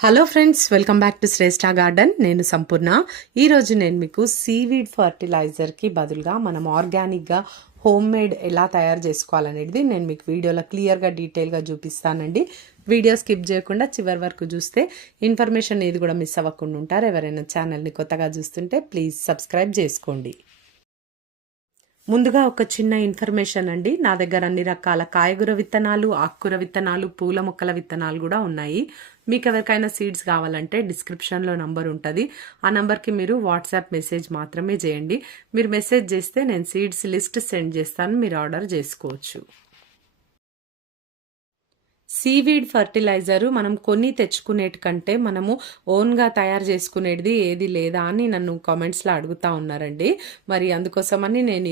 Hello friends, welcome back to Shreshtha garden. నేను సంపూర్ణ. ఈరోజు నేను మీకు సీవీడ్ ఫర్టిలైజర్కి బదులుగా మనం ఆర్గానిక్గా హోమ్ మేడ్ ఎలా తయారు చేసుకోవాలనేది నేను మీకు వీడియోలో క్లియర్గా డీటెయిల్గా చూపిస్తానండి. వీడియో స్కిప్ చేయకుండా చివరి వరకు చూస్తే ఇన్ఫర్మేషన్ ఏది కూడా మిస్ అవ్వకుండా ఉంటారు. ఎవరైనా ఛానల్ని కొత్తగా చూస్తుంటే ప్లీజ్ సబ్స్క్రైబ్ చేసుకోండి. ముందుగా ఒక చిన్న ఇన్ఫర్మేషన్ అండి. నా దగ్గర అన్ని రకాల కాయగూర విత్తనాలు, ఆకుకూర విత్తనాలు, పూల మొక్కల విత్తనాలు కూడా ఉన్నాయి. మీకు ఎవరికైనా సీడ్స్ కావాలంటే డిస్క్రిప్షన్లో నంబర్ ఉంటుంది. ఆ నంబర్కి మీరు వాట్సాప్ మెసేజ్ మాత్రమే చేయండి. మీరు మెసేజ్ చేస్తే నేను సీడ్స్ లిస్ట్ సెండ్ చేస్తాను, మీరు ఆర్డర్ చేసుకోవచ్చు. సీవీడ్ ఫర్టిలైజరు మనం కొని తెచ్చుకునేటి కంటే మనము ఓన్గా తయారు చేసుకునేది ఏది లేదా అని నన్ను కామెంట్స్లో అడుగుతూ ఉన్నారండి. మరి అందుకోసమని నేను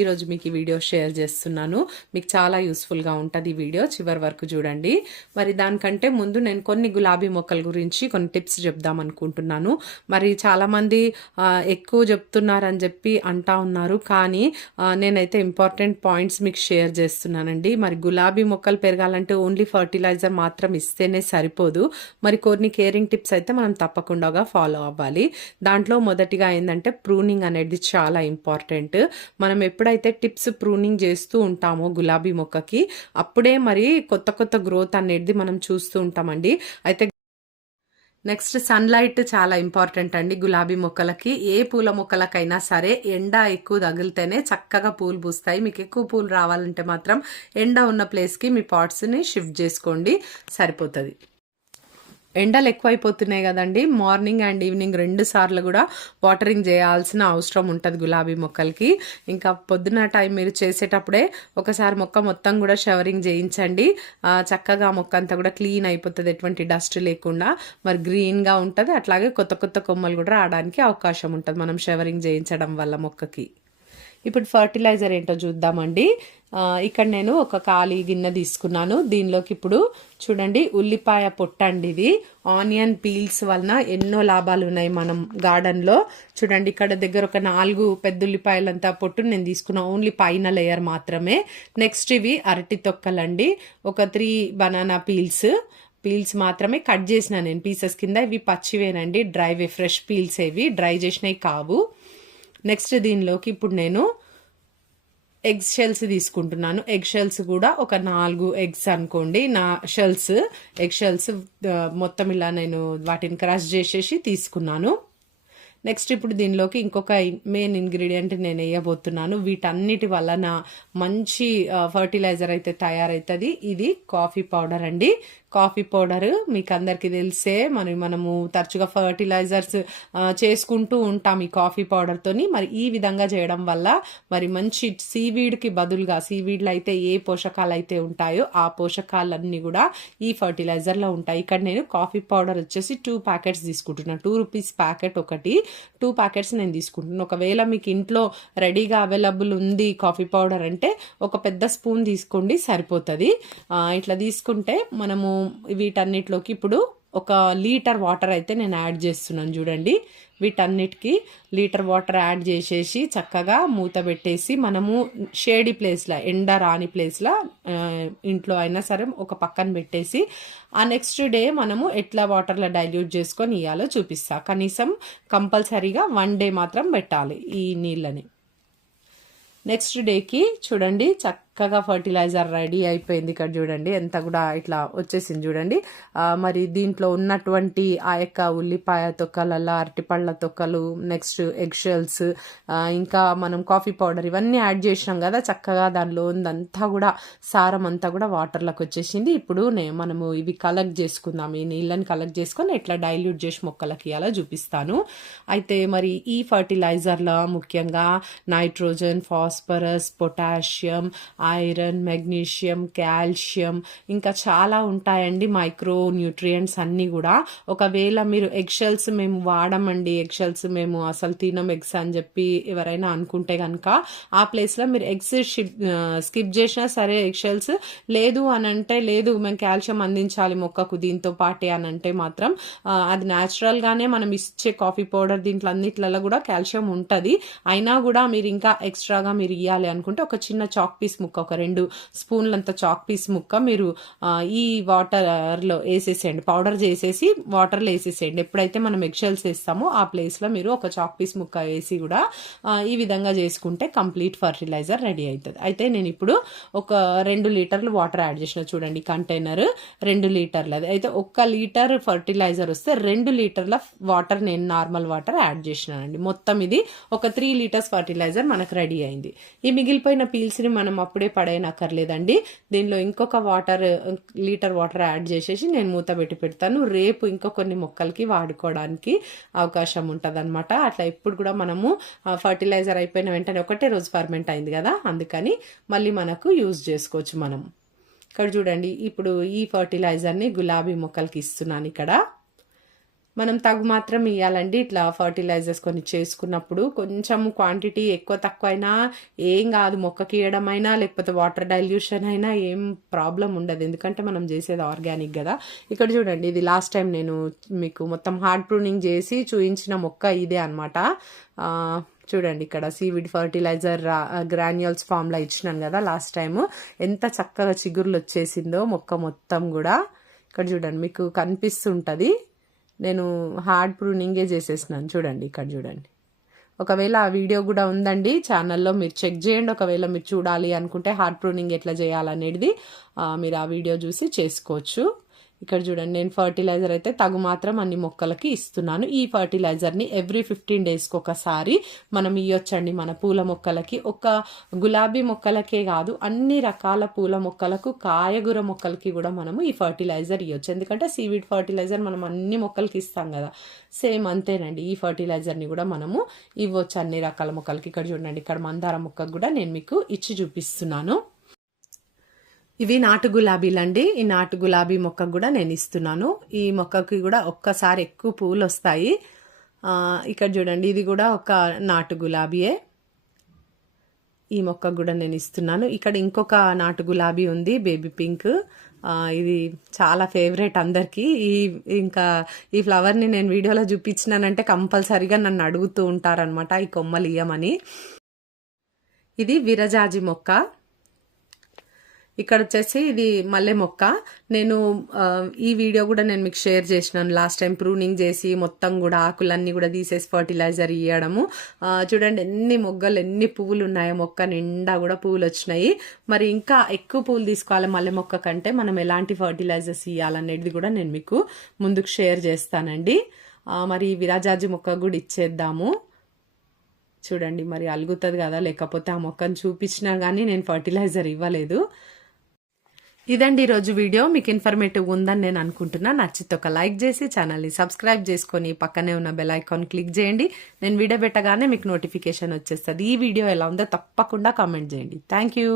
ఈరోజు మీకు ఈ వీడియో షేర్ చేస్తున్నాను. మీకు చాలా యూస్ఫుల్గా ఉంటుంది ఈ వీడియో, చివరి వరకు చూడండి. మరి దానికంటే ముందు నేను కొన్ని గులాబీ మొక్కల గురించి కొన్ని టిప్స్ చెప్దాం అనుకుంటున్నాను. మరి చాలామంది ఎక్కువ చెప్తున్నారని చెప్పి అంటా ఉన్నారు, కానీ నేనైతే ఇంపార్టెంట్ పాయింట్స్ మీకు షేర్ చేస్తున్నానండి. మరి గులాబీ మొక్కలు పెరగాలంటే ఓన్లీ ఫర్టిలైజర్ మాత్రం ఇస్తేనే సరిపోదు. మరి కొన్ని కేరింగ్ టిప్స్ అయితే మనం తప్పకుండా ఫాలో అవ్వాలి. దాంట్లో మొదటిగా ఏంటంటే ప్రూనింగ్ అనేది చాలా ఇంపార్టెంట్. మనం ఎప్పుడైతే టిప్స్ ప్రూనింగ్ చేస్తూ ఉంటామో గులాబీ మొక్కకి, అప్పుడే మరి కొత్త కొత్త గ్రోత్ అనేది మనం చూస్తూ ఉంటామండి. అయితే నెక్స్ట్ సన్లైట్ చాలా ఇంపార్టెంట్ అండి గులాబీ మొక్కలకి. ఏ పూల మొక్కలకైనా సరే ఎండ ఎక్కువ తగిలితేనే చక్కగా పూలు పూస్తాయి. మీకు ఎక్కువ పూలు రావాలంటే మాత్రం ఎండ ఉన్న ప్లేస్కి మీ పాట్స్ని షిఫ్ట్ చేసుకోండి, సరిపోతుంది. ఎండలు ఎక్కువైపోతున్నాయి కదండి. మార్నింగ్ అండ్ ఈవినింగ్ 2 సార్లు కూడా వాటరింగ్ చేయాల్సిన అవసరం ఉంటుంది గులాబీ మొక్కలకి. ఇంకా పొద్దున టైం మీరు చేసేటప్పుడే ఒకసారి మొక్క మొత్తం కూడా షవరింగ్ చేయించండి. చక్కగా మొక్క అంతా కూడా క్లీన్ అయిపోతుంది, ఎటువంటి డస్ట్ లేకుండా. మరి గ్రీన్గా ఉంటుంది, అట్లాగే కొత్త కొత్త కొమ్మలు కూడా రావడానికి అవకాశం ఉంటుంది మనం షవరింగ్ చేయించడం వల్ల మొక్కకి. ఇప్పుడు ఫర్టిలైజర్ ఏంటో చూద్దామండి. ఇక్కడ నేను ఒక ఖాళీ గిన్నె తీసుకున్నాను. దీనిలోకి ఇప్పుడు చూడండి ఉల్లిపాయ పొట్టు అండి ఇది. ఆనియన్ పీల్స్ వలన ఎన్నో లాభాలు ఉన్నాయి మనం గార్డెన్లో. చూడండి ఇక్కడ దగ్గర ఒక 4 పెద్ద ఉల్లిపాయలంతా పొట్టు నేను తీసుకున్నా, ఓన్లీ పైన లేయర్ మాత్రమే. నెక్స్ట్ ఇవి అరటి తొక్కలండి. ఒక 3 బనానా పీల్స్ మాత్రమే కట్ చేసిన నేను పీసెస్ కింద. ఇవి పచ్చివేనండి, డ్రైవే, ఫ్రెష్ పీల్స్. ఇవి డ్రై చేసినవి కావు. నెక్స్ట్ దీనిలోకి ఇప్పుడు నేను ఎగ్ షెల్స్ తీసుకుంటున్నాను. ఎగ్ షెల్స్ కూడా ఒక 4 ఎగ్స్ అనుకోండి, ఎగ్ షెల్స్ మొత్తం ఇలా నేను వాటిని క్రష్ చేసేసి తీసుకున్నాను. నెక్స్ట్ ఇప్పుడు దీనిలోకి ఇంకొక మెయిన్ ఇంగ్రీడియంట్ నేను వేయబోతున్నాను. వీటన్నిటి వలన మంచి ఫర్టిలైజర్ అయితే తయారవుతుంది. ఇది కాఫీ పౌడర్ అండి. కాఫీ పౌడర్ మీకు అందరికీ తెలిసే, మనము తరచుగా ఫర్టిలైజర్స్ చేసుకుంటూ ఉంటాం ఈ కాఫీ పౌడర్తోని. మరి ఈ విధంగా చేయడం వల్ల మరి మంచి సీవీడ్కి బదులుగా, సీవీడ్లో అయితే ఏ పోషకాలు అయితే ఉంటాయో ఆ పోషకాలన్నీ కూడా ఈ ఫర్టిలైజర్లో ఉంటాయి. ఇక్కడ నేను కాఫీ పౌడర్ వచ్చేసి 2 ప్యాకెట్స్ తీసుకుంటున్నాను. 2 రూపీస్ ప్యాకెట్ ఒకటి, 2 ప్యాకెట్స్ నేను తీసుకుంటున్నాను. ఒకవేళ మీకు ఇంట్లో రెడీగా అవైలబుల్ ఉంది కాఫీ పౌడర్ అంటే ఒక పెద్ద స్పూన్ తీసుకోండి, సరిపోతుంది. ఇట్లా తీసుకుంటే మనము వీటన్నిటిలోకి ఇప్పుడు 1 లీటర్ వాటర్ అయితే నేను యాడ్ చేస్తున్నాను. చూడండి, వీటన్నిటికీ లీటర్ వాటర్ యాడ్ చేసేసి చక్కగా మూత పెట్టేసి మనము షేడీ ప్లేస్లో, ఎండ రాని ప్లేస్లో ఇంట్లో అయినా సరే ఒక పక్కన పెట్టేసి ఆ నెక్స్ట్ డే మనము ఎట్లా వాటర్లో డైల్యూట్ చేసుకొని ఇవ్వాలో చూపిస్తా. కనీసం కంపల్సరీగా 1 డే మాత్రం పెట్టాలి ఈ నీళ్ళని. నెక్స్ట్ డేకి చూడండి చక్కగా ఫర్టిలైజర్ రెడీ అయిపోయింది. ఇక్కడ చూడండి ఎంత కూడా ఇట్లా వచ్చేసింది చూడండి. మరి దీంట్లో ఉన్నటువంటి ఆ యొక్క ఉల్లిపాయ తొక్కలలో అరటిపళ్ళ తొక్కలు, నెక్స్ట్ ఎగ్ షెల్స్, ఇంకా మనం కాఫీ పౌడర్ ఇవన్నీ యాడ్ చేసినాం కదా, చక్కగా దానిలో ఉందంతా కూడా సారం అంతా కూడా వాటర్లోకి వచ్చేసింది. ఇప్పుడు మనము ఇవి కలెక్ట్ చేసుకుందాం. ఈ నీళ్ళని కలెక్ట్ చేసుకొని ఎట్లా డైల్యూట్ చేసి మొక్కలకి ఇవ్వాలో చూపిస్తాను. అయితే మరి ఈ ఫర్టిలైజర్లో ముఖ్యంగా nitrogen, phosphorus, potassium, iron, magnesium, calcium ఇంకా చాలా ఉంటాయండి, మైక్రో న్యూట్రియంట్స్ అన్నీ కూడా. ఒకవేళ మీరు ఎగ్షెల్స్ మేము వాడమండి, ఎగ్షెల్స్ మేము అసలు తినం ఎగ్స్ అని చెప్పి ఎవరైనా అనుకుంటే కనుక ఆ ప్లేస్లో మీరు ఎగ్స్ స్కిప్ చేసినా సరే, ఎగ్షెల్స్ లేదు అని అంటే లేదు మేము కాల్షియం అందించాలి మొక్కకు దీంతో పాటే అని అంటే మాత్రం అది న్యాచురల్గానే మనం ఇచ్చే కాఫీ పౌడర్ దీంట్లో అన్నిట్లలో కూడా కాల్షియం ఉంటుంది. అయినా కూడా మీరు ఇంకా ఎక్స్ట్రాగా మీరు ఇవ్వాలి అనుకుంటే ఒక చిన్న చాక్ పీస్ ముక్క ఒక 2 స్పూన్లంత చాక్ పీస్ ముక్క మీరు ఈ వాటర్లో వేసేసేయండి, పౌడర్ చేసేసి వాటర్లో వేసేసేయండి. ఎప్పుడైతే మనం ఎగ్షెల్స్ వేస్తామో ఆ ప్లేస్లో మీరు ఒక చాక్ పీస్ ముక్క వేసి కూడా ఈ విధంగా చేసుకుంటే కంప్లీట్ ఫర్టిలైజర్ రెడీ అవుతుంది. అయితే నేను ఇప్పుడు ఒక 2 లీటర్లు వాటర్ యాడ్ చేసిన. చూడండి కంటైనర్ 2 లీటర్లది. అయితే 1 లీటర్ ఫర్టిలైజర్ వస్తే 2 లీటర్ల వాటర్ నేను నార్మల్ వాటర్ యాడ్ చేసినానండి. మొత్తం ఇది ఒక 3 లీటర్స్ ఫర్టిలైజర్ మనకు రెడీ అయింది. ఈ మిగిలిపోయిన పీల్స్ని మనం అప్పుడే పడేయనక్కర్లేదండి. దీనిలో ఇంకొక లీటర్ వాటర్ యాడ్ చేసేసి నేను మూత పెట్టి పెడతాను. రేపు ఇంకో కొన్ని మొక్కలకి వాడుకోవడానికి అవకాశం ఉంటుంది అనమాట. అట్లా ఎప్పుడు కూడా మనము ఫర్టిలైజర్ అయిపోయిన వెంటనే ఒకటే రోజు ఫర్మెంట్ అయింది కదా, అందుకని మళ్ళీ మనకు యూజ్ చేసుకోవచ్చు మనం. ఇక్కడ చూడండి, ఇప్పుడు ఈ ఫర్టిలైజర్ని గులాబీ మొక్కలకి ఇస్తున్నాను. ఇక్కడ మనం తగు మాత్రం ఇవ్వాలండి. ఇట్లా ఫర్టిలైజర్స్ కొన్ని చేసుకున్నప్పుడు కొంచెం క్వాంటిటీ ఎక్కువ తక్కువ అయినా ఏం కాదు, మొక్కకి ఇవ్వడమైనా లేకపోతే వాటర్ డైల్యూషన్ అయినా ఏం ప్రాబ్లం ఉండదు, ఎందుకంటే మనం చేసేది ఆర్గానిక్ కదా. ఇక్కడ చూడండి, ఇది లాస్ట్ టైం నేను మీకు మొత్తం హార్డ్ ప్రూనింగ్ చేసి చూపించిన మొక్క ఇదే అనమాట. చూడండి, ఇక్కడ సీవిడ్ ఫర్టిలైజర్ గ్రాన్యూల్స్ ఫామ్లో ఇచ్చినాను కదా లాస్ట్ టైము. ఎంత చక్కగా చిగుర్లు వచ్చేసిందో మొక్క మొత్తం కూడా. ఇక్కడ చూడండి, మీకు కనిపిస్తుంటుంది. నేను హార్డ్ ప్రూనింగే చేసేసినాను. చూడండి, ఇక్కడ చూడండి. ఒకవేళ ఆ వీడియో కూడా ఉందండి ఛానల్లో, మీరు చెక్ చేయండి. ఒకవేళ మీరు చూడాలి అనుకుంటే హార్డ్ ప్రూనింగ్ ఎట్లా చేయాలనేది మీరు ఆ వీడియో చూసి చేసుకోవచ్చు. ఇక్కడ చూడండి, నేను ఫర్టిలైజర్ అయితే తగు మాత్రం అన్ని మొక్కలకి ఇస్తున్నాను. ఈ ఫర్టిలైజర్ని ఎవ్రీ 15 డేస్కి ఒకసారి మనం ఇవ్వచ్చండి మన పూల మొక్కలకి. ఒక గులాబీ మొక్కలకే కాదు, అన్ని రకాల పూల మొక్కలకు, కాయగూర మొక్కలకి కూడా మనము ఈ ఫర్టిలైజర్ ఇవ్వచ్చు. ఎందుకంటే సీవిడ్ ఫర్టిలైజర్ మనం అన్ని మొక్కలకి ఇస్తాం కదా, సేమ్ అంతేనండి ఈ ఫర్టిలైజర్ని కూడా మనము ఇవ్వచ్చు అన్ని రకాల మొక్కలకి. ఇక్కడ చూడండి, ఇక్కడ మందార మొక్కకు కూడా నేను మీకు ఇచ్చి చూపిస్తున్నాను. ఇవి నాటు గులాబీలండి. ఈ నాటు గులాబీ మొక్కకు కూడా నేను ఇస్తున్నాను. ఈ మొక్కకి కూడా ఒక్కసారి ఎక్కువ పూలు వస్తాయి. ఇక్కడ చూడండి, ఇది కూడా ఒక నాటు గులాబీయే. ఈ మొక్కకు కూడా నేను ఇస్తున్నాను. ఇక్కడ ఇంకొక నాటు గులాబీ ఉంది, బేబీ పింక్. ఇది చాలా ఫేవరెట్ అందరికీ. ఈ ఫ్లవర్ని నేను వీడియోలో చూపించినానంటే కంపల్సరీగా నన్ను అడుగుతూ ఉంటారనమాట ఈ కొమ్మలు ఇయ్యమని. ఇది విరజాజి మొక్క. ఇక్కడ వచ్చేసి ఇది మల్లె మొక్క. నేను ఈ వీడియో కూడా నేను మీకు షేర్ చేసినాను లాస్ట్ టైం, ప్రూనింగ్ చేసి మొత్తం కూడా ఆకులన్నీ కూడా తీసేసి ఫర్టిలైజర్ ఇవ్వడము. చూడండి ఎన్ని మొగ్గలు, ఎన్ని పువ్వులు ఉన్నాయో, మొక్క నిండా కూడా పువ్వులు వచ్చినాయి. మరి ఇంకా ఎక్కువ పువ్వులు తీసుకోవాలి మల్లె మొక్క కంటే, మనం ఎలాంటి ఫర్టిలైజర్స్ ఇవ్వాలనేది కూడా నేను మీకు ముందుకు షేర్ చేస్తానండి. మరి విరజాజి మొక్క కూడా ఇచ్చేద్దాము. చూడండి, మరి అలుగుతుంది కదా, లేకపోతే ఆ మొక్కను చూపించినా కానీ నేను ఫర్టిలైజర్ ఇవ్వలేదు. ఇదండి ఈరోజు వీడియో. మీకు ఇన్ఫర్మేటివ్ ఉందని నేను అనుకుంటున్నా. నచ్చితే ఒక లైక్ చేసి ఛానల్ని సబ్స్క్రైబ్ చేసుకొని పక్కనే ఉన్న బెల్ ఐకాన్ క్లిక్ చేయండి. నేను వీడియో పెట్టగానే మీకు నోటిఫికేషన్ వచ్చేస్తుంది. ఈ వీడియో ఎలా ఉందో తప్పకుండా కామెంట్ చేయండి. Thank you.